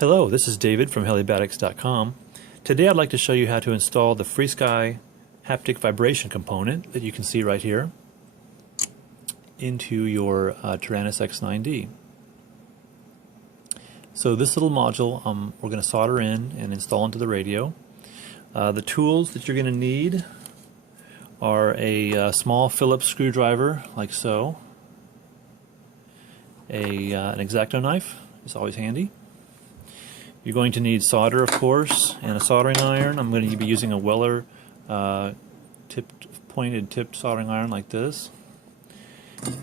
Hello, this is David from helibatics.com. Today I'd like to show you how to install the FrSky haptic vibration component that you can see right here into your Taranis X9D. So this little module we're going to solder in and install into the radio. The tools that you're going to need are a small Phillips screwdriver like so, an X-Acto knife is always handy. You're going to need solder, of course, and a soldering iron. I'm going to be using a Weller pointed tipped soldering iron like this.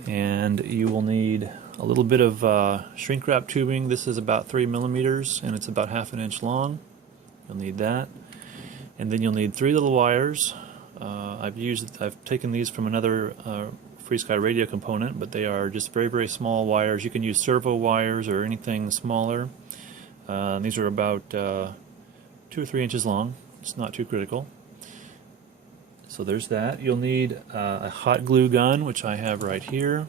And you will need a little bit of shrink wrap tubing. This is about 3 millimeters and it's about ½ inch long. You'll need that. And then you'll need 3 little wires. I've taken these from another FrSky radio component, but they are just very, very small wires. You can use servo wires or anything smaller. These are about 2 or 3 inches long. It's not too critical. So there's that. You'll need a hot glue gun, which I have right here.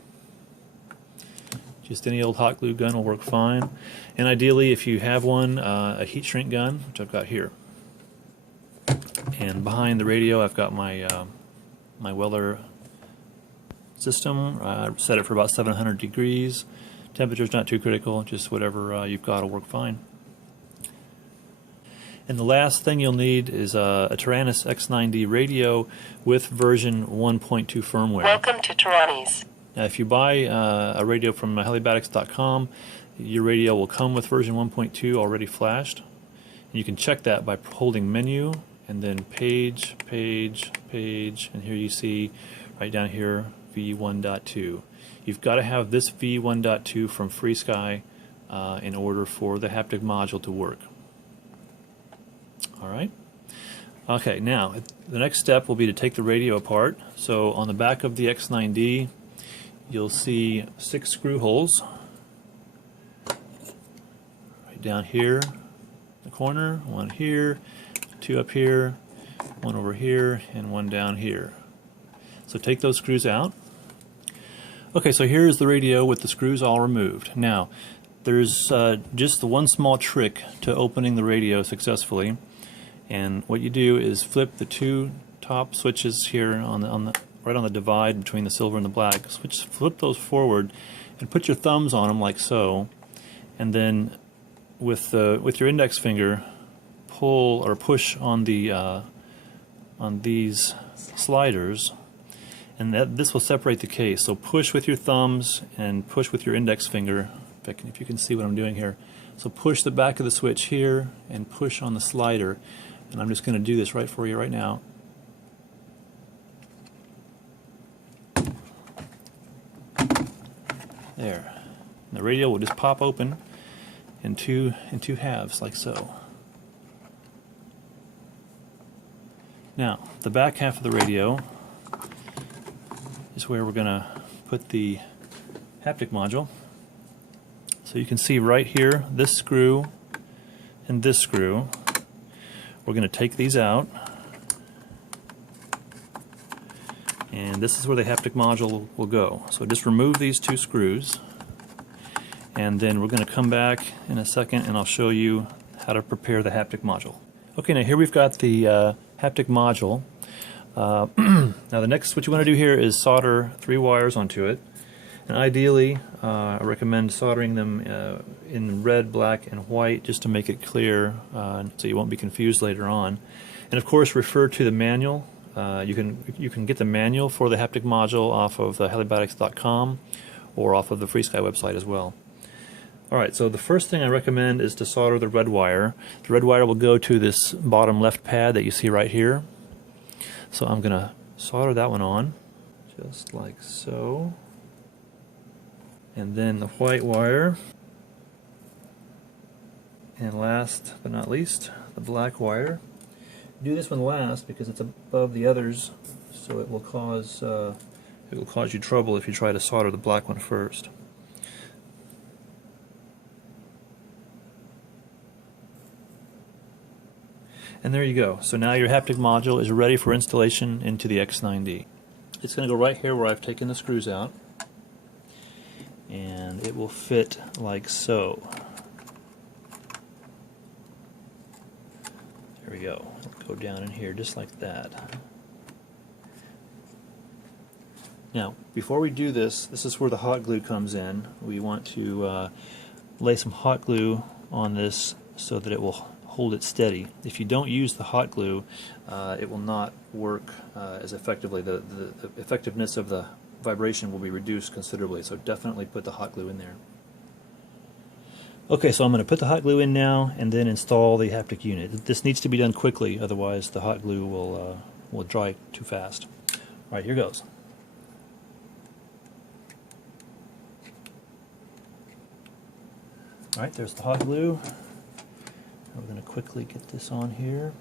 Just any old hot glue gun will work fine. And ideally, if you have one, a heat shrink gun, which I've got here. And behind the radio, I've got my my Weller system. I set it for about 700 degrees. Temperature's not too critical, just whatever you've got will work fine. And the last thing you'll need is a Taranis X9D radio with version 1.2 firmware. Welcome to Taranis. Now, if you buy a radio from helibatics.com, your radio will come with version 1.2 already flashed. And you can check that by holding menu and then page, page, page, and here you see right down here V1.2. You've got to have this V1.2 from FrSky in order for the haptic module to work. Alright? Okay, now the next step will be to take the radio apart. So on the back of the X9D you'll see 6 screw holes right down here in the corner, 1 here, 2 up here, 1 over here, and 1 down here. So take those screws out. Okay, so here's the radio with the screws all removed. Now, there's just the one small trick to opening the radio successfully, and what you do is flip the 2 top switches here right on the divide between the silver and the black. Flip those forward and put your thumbs on them like so, and then with your index finger pull or push on these sliders. And this will separate the case. So push with your thumbs and push with your index finger, if you can see what I'm doing here. So push the back of the switch here and push on the slider. And I'm just going to do this right for you right now. There. And the radio will just pop open in two halves like so. Now, the back half of the radio is where we're going to put the haptic module. So you can see right here, this screw and this screw. We're going to take these out, and this is where the haptic module will go. So just remove these 2 screws, and then we're going to come back in a second and I'll show you how to prepare the haptic module. Okay, now here we've got the haptic module. Now the next, what you want to do here is solder 3 wires onto it, and ideally I recommend soldering them in red, black, and white just to make it clear so you won't be confused later on. And of course refer to the manual. You can get the manual for the haptic module off of helibatics.com or off of the FrSky website as well. Alright, so the first thing I recommend is to solder the red wire. The red wire will go to this bottom left pad that you see right here. So I'm going to solder that one on, just like so. And then the white wire. And last but not least, the black wire. Do this one last because it's above the others, so it will cause you trouble if you try to solder the black one first. And there you go. So now your haptic module is ready for installation into the X9D. It's going to go right here where I've taken the screws out. And it will fit like so. There we go. It'll go down in here just like that. Now, before we do this, this is where the hot glue comes in. We want to lay some hot glue on this so that it will hold it steady. If you don't use the hot glue, it will not work as effectively. The effectiveness of the vibration will be reduced considerably, so definitely put the hot glue in there. Okay, so I'm going to put the hot glue in now and then install the haptic unit. This needs to be done quickly, otherwise the hot glue will dry too fast. Alright, here goes. Alright, there's the hot glue. We're going to quickly get this on here.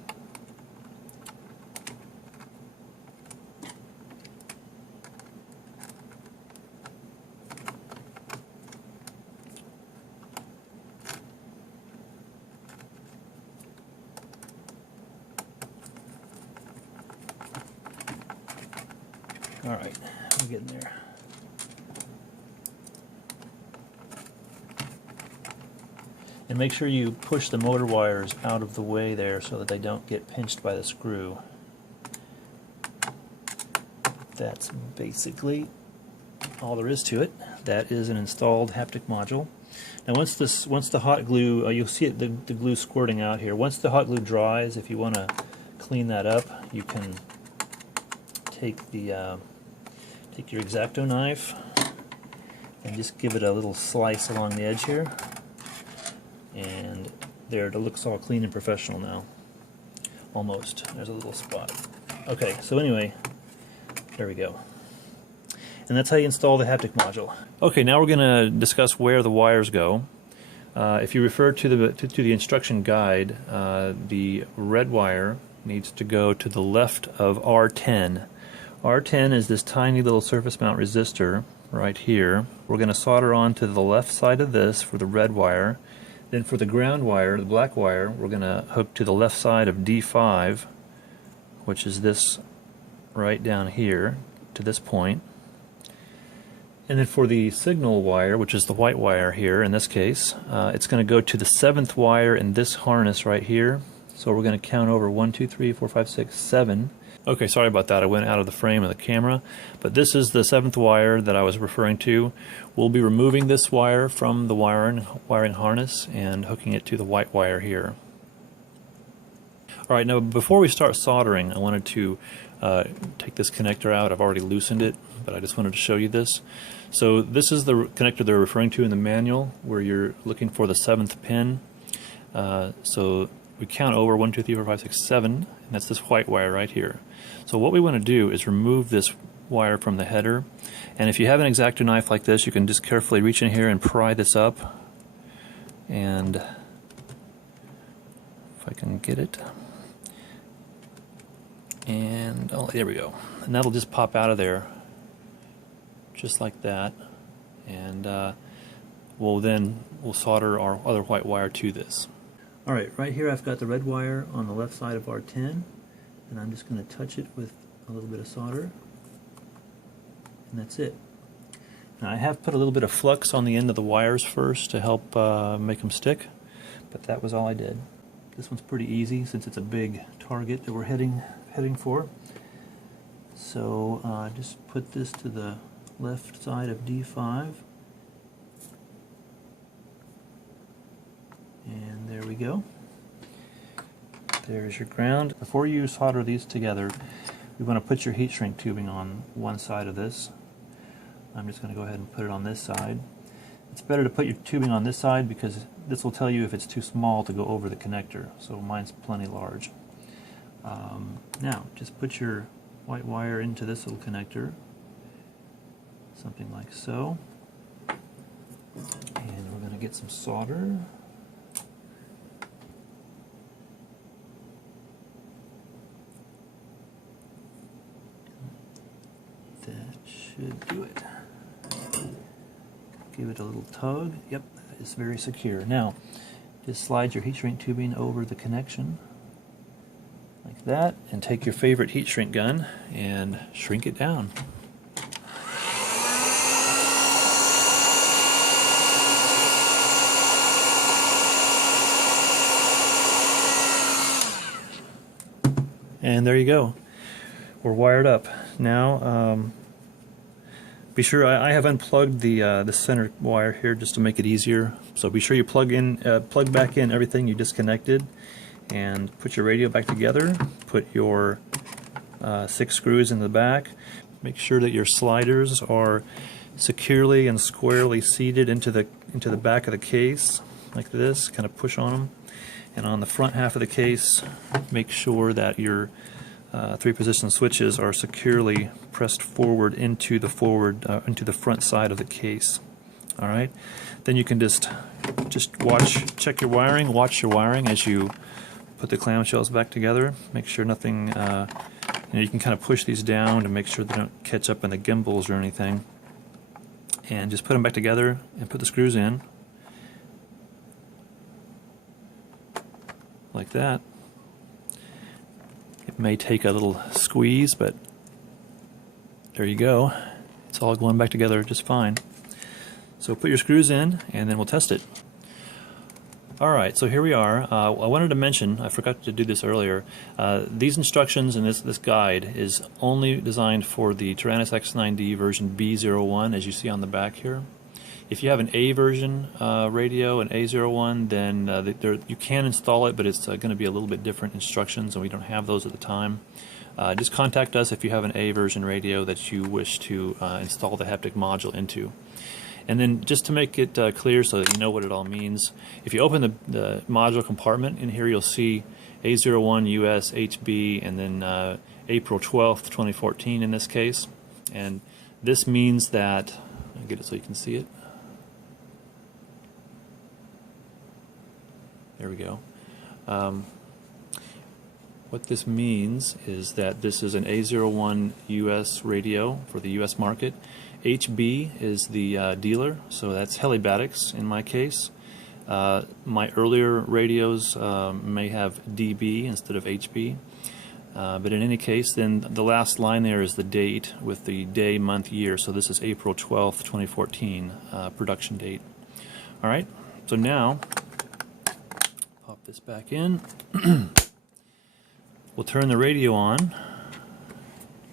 Alright, we're getting there. And make sure you push the motor wires out of the way there so that they don't get pinched by the screw. That's basically all there is to it. That is an installed haptic module. Now once the hot glue, you'll see it, the glue squirting out here. Once the hot glue dries, if you want to clean that up, you can take your X-Acto knife and just give it a little slice along the edge here. And there, it looks all clean and professional now. Almost. There's a little spot. Okay, so anyway, there we go. And that's how you install the haptic module. Okay, now we're going to discuss where the wires go. If you refer to the instruction guide, the red wire needs to go to the left of R10. R10 is this tiny little surface mount resistor right here. We're going to solder on to the left side of this for the red wire. Then for the ground wire, the black wire, we're going to hook to the left side of D5, which is this right down here to this point. And then for the signal wire, which is the white wire here in this case, it's going to go to the 7th wire in this harness right here. So we're going to count over 1, 2, 3, 4, 5, 6, 7. Okay, sorry about that. I went out of the frame of the camera. But this is the 7th wire that I was referring to. We'll be removing this wire from the wiring harness and hooking it to the white wire here. Alright, now before we start soldering, I wanted to take this connector out. I've already loosened it, but I just wanted to show you this. So this is the connector they're referring to in the manual where you're looking for the 7th pin. So we count over 1, 2, 3, 4, 5, 6, 7, and that's this white wire right here. So what we want to do is remove this wire from the header, and if you have an X-Acto knife like this, you can just carefully reach in here and pry this up, and if I can get it, and oh, there we go, and that'll just pop out of there just like that, and we'll solder our other white wire to this. Alright, right here I've got the red wire on the left side of R10, and I'm just going to touch it with a little bit of solder, and that's it. Now I have put a little bit of flux on the end of the wires first to help make them stick, but that was all I did. This one's pretty easy since it's a big target that we're heading for. So just put this to the left side of D5. And there we go. There's your ground. Before you solder these together, you want to put your heat shrink tubing on one side of this. I'm just going to go ahead and put it on this side. It's better to put your tubing on this side because this will tell you if it's too small to go over the connector. So mine's plenty large. Now, just put your white wire into this little connector. Something like so. And we're going to get some solder. That should do it. Give it a little tug. Yep, that is very secure. Now, just slide your heat shrink tubing over the connection like that, and take your favorite heat shrink gun and shrink it down. And there you go. We're wired up. Now, be sure, I have unplugged the center wire here just to make it easier. So be sure you plug back in everything you disconnected, and put your radio back together. Put your 6 screws in the back. Make sure that your sliders are securely and squarely seated into the back of the case, like this. Kind of push on them. And on the front half of the case, make sure that your 3-position switches are securely pressed forward into the front side of the case. All right. Then you can just check your wiring, watch your wiring as you put the clamshells back together. Make sure nothing. You can kind of push these down to make sure they don't catch up in the gimbals or anything. And just put them back together and put the screws in. Like that. It may take a little squeeze, but there you go. It's all going back together just fine. So put your screws in, and then we'll test it. Alright, so here we are. I wanted to mention, I forgot to do this earlier, these instructions and this guide is only designed for the Taranis X9D version B01, as you see on the back here. If you have an A version radio, an A01, then you can install it, but it's going to be a little bit different instructions, and we don't have those at the time. Just contact us if you have an A version radio that you wish to install the haptic module into. And then just to make it clear so that you know what it all means, if you open the module compartment, in here you'll see A01 US HB and then April 12th, 2014 in this case. And this means that, I'll get it so you can see it. There we go. What this means is that this is an A01 US radio for the US market. HB is the dealer, so that's Helibatics in my case. My earlier radios may have DB instead of HB, but in any case, then the last line there is the date with the day, month, year. So this is April 12th, 2014 production date. All right, so now pop this back in. We'll turn the radio on.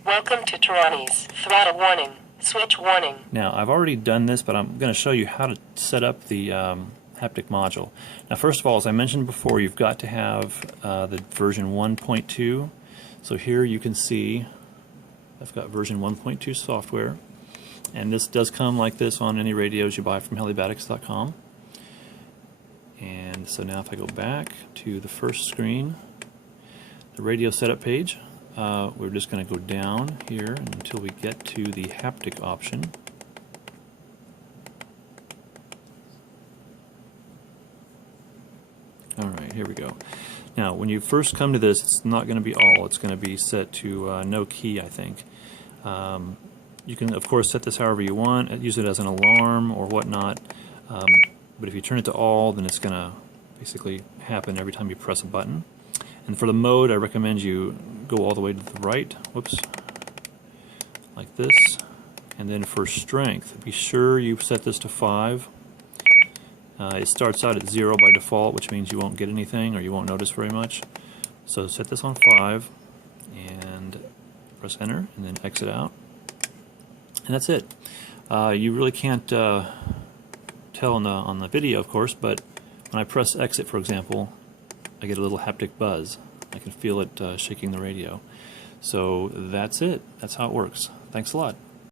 Welcome to Taranis. Throttle warning. Switch warning. Now, I've already done this, but I'm going to show you how to set up the haptic module. Now, first of all, as I mentioned before, you've got to have the version 1.2. So here you can see I've got version 1.2 software, and this does come like this on any radios you buy from helibatics.com. And so now if I go back to the first screen, the radio setup page, we're just going to go down here until we get to the haptic option. Alright, here we go. Now, when you first come to this, it's not going to be all. It's going to be set to no key, I think. You can, of course, set this however you want, use it as an alarm or whatnot. But if you turn it to all, then it's going to basically happen every time you press a button. And for the mode, I recommend you go all the way to the right, whoops, like this. And then for strength, be sure you set this to 5. It starts out at 0 by default, which means you won't get anything or you won't notice very much. So set this on 5 and press enter and then exit out. And that's it. You really can't tell on the video, of course, but when I press exit, for example, I get a little haptic buzz. I can feel it shaking the radio. So that's it. That's how it works. Thanks a lot.